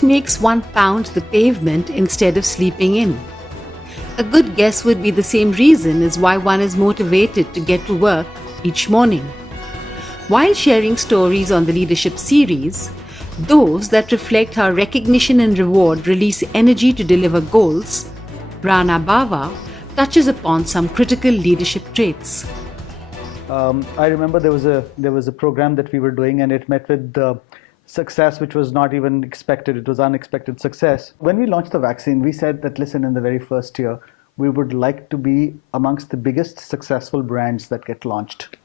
What makes one pound the pavement instead of sleeping in? A good guess would be the same reason as why one is motivated to get to work each morning. While sharing stories on the leadership series, those that reflect how recognition and reward release energy to deliver goals, Rana touches upon some critical leadership traits. I remember there was a program that we were doing, and it met with success which was not even expected. It was unexpected success. When we launched the vaccine, we said that, listen, in the very first year, we would like to be amongst the biggest successful brands that get launched.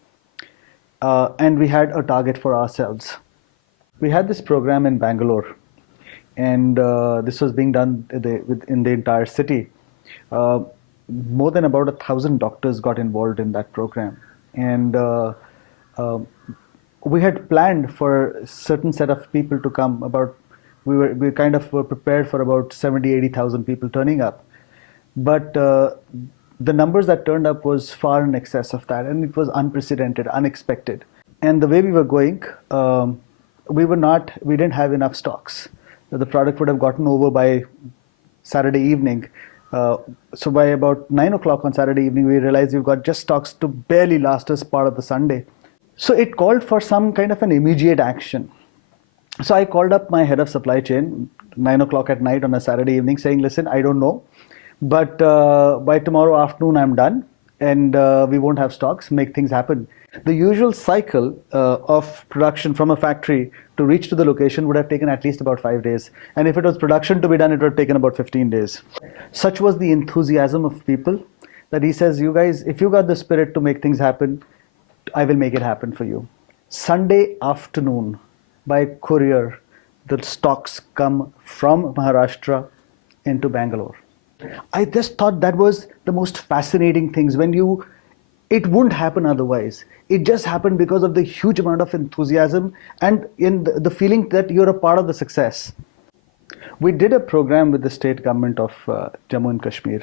And we had a target for ourselves. We had this program in Bangalore, and this was being done in the entire city. More than about 1,000 doctors got involved in that program. And we had planned for a certain set of people to come. We kind of were prepared for about 70,000-80,000 people turning up, but the numbers that turned up was far in excess of that, and it was unprecedented, unexpected. And the way we were going, we didn't have enough stocks. The product would have gotten over by Saturday evening. So by about 9 o'clock on Saturday evening, we realized we've got just stocks to barely last us part of the Sunday. So it called for some kind of an immediate action. So I called up my head of supply chain 9 o'clock at night on a Saturday evening saying, listen, I don't know, but by tomorrow afternoon I'm done, and we won't have stocks, make things happen. The usual cycle of production from a factory to reach to the location would have taken at least about 5 days. And if it was production to be done, it would have taken about 15 days. Such was the enthusiasm of people that he says, you guys, if you got the spirit to make things happen, I will make it happen for you. Sunday afternoon, by courier, the stocks come from Maharashtra into Bangalore. I just thought that was the most fascinating things. It wouldn't happen otherwise. It just happened because of the huge amount of enthusiasm and in the feeling that you're a part of the success. We did a program with the state government of Jammu and Kashmir.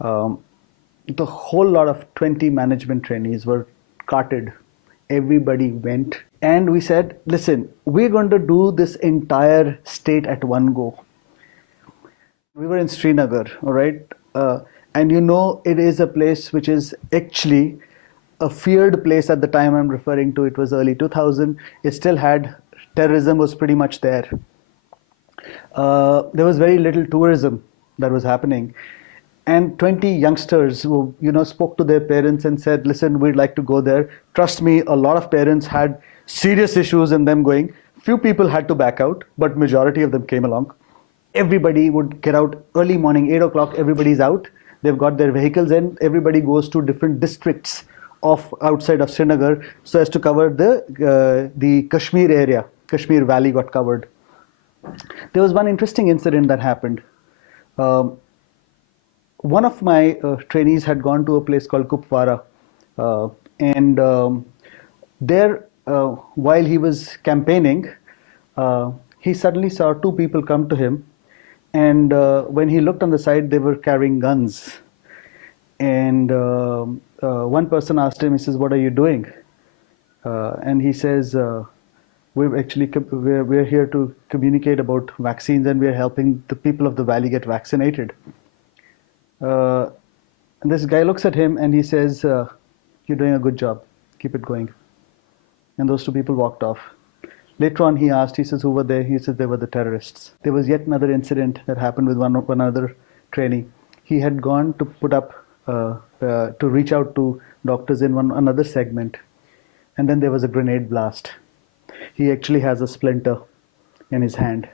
The whole lot of 20 management trainees were carted. Everybody went, and we said, listen, we're going to do this entire state at one go. We were in Srinagar, all right? And it is a place which is actually a feared place at the time I'm referring to. It was early 2000. It still had, terrorism was pretty much there. There was very little tourism that was happening. And 20 youngsters who, spoke to their parents and said, listen, we'd like to go there. Trust me, a lot of parents had serious issues in them going. Few people had to back out, but majority of them came along. Everybody would get out early morning, 8 o'clock, everybody's out. They've got their vehicles in. Everybody goes to different districts of outside of Srinagar so as to cover the Kashmir area. Kashmir Valley got covered. There was one interesting incident that happened. One of my trainees had gone to a place called Kupwara, and there, while he was campaigning, he suddenly saw two people come to him, and when he looked on the side, they were carrying guns. And one person asked him, he says, what are you doing? And he says, we're here to communicate about vaccines, and we're helping the people of the valley get vaccinated. And this guy looks at him and he says, you're doing a good job, keep it going. And those two people walked off. Later on he asked, he says, who were they? He says, they were the terrorists. There was yet another incident that happened with one other trainee. He had gone to put up, to reach out to doctors in another segment, and then there was a grenade blast. He actually has a splinter in his hand.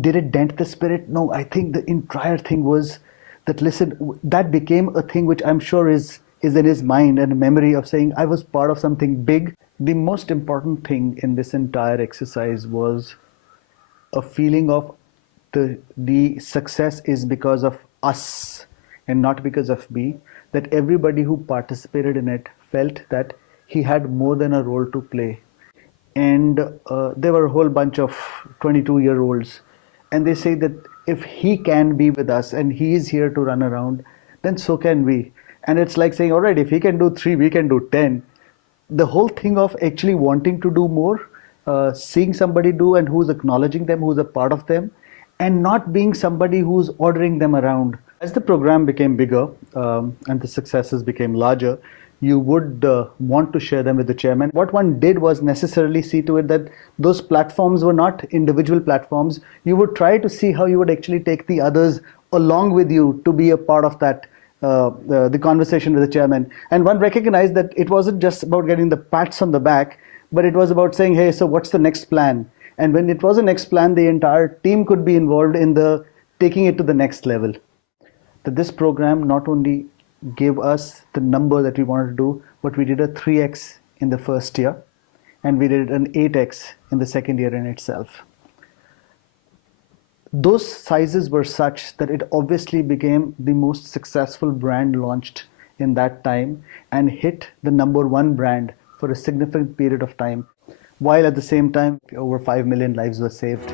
Did it dent the spirit? No, I think the entire thing was that, listen, that became a thing which I'm sure is in his mind and a memory of saying, I was part of something big. The most important thing in this entire exercise was a feeling of the success is because of us and not because of me, that everybody who participated in it felt that he had more than a role to play. And there were a whole bunch of 22-year-olds, and they say that if he can be with us and he is here to run around, then so can we. And it's like saying, all right, if he can do 3, we can do 10. The whole thing of actually wanting to do more seeing somebody do and who's acknowledging them, who's a part of them, and not being somebody who's ordering them around. As the program became bigger and the successes became larger, you would want to share them with the chairman. What one did was necessarily see to it that those platforms were not individual platforms. You would try to see how you would actually take the others along with you to be a part of that the conversation with the chairman. And one recognized that it wasn't just about getting the pats on the back, but it was about saying, hey, so what's the next plan? And when it was a next plan, the entire team could be involved in the taking it to the next level. That this program not only gave us the number that we wanted to do, but we did a 3x in the first year, and we did an 8x in the second year in itself. Those sizes were such that it obviously became the most successful brand launched in that time and hit the number one brand for a significant period of time, while at the same time over 5 million lives were saved.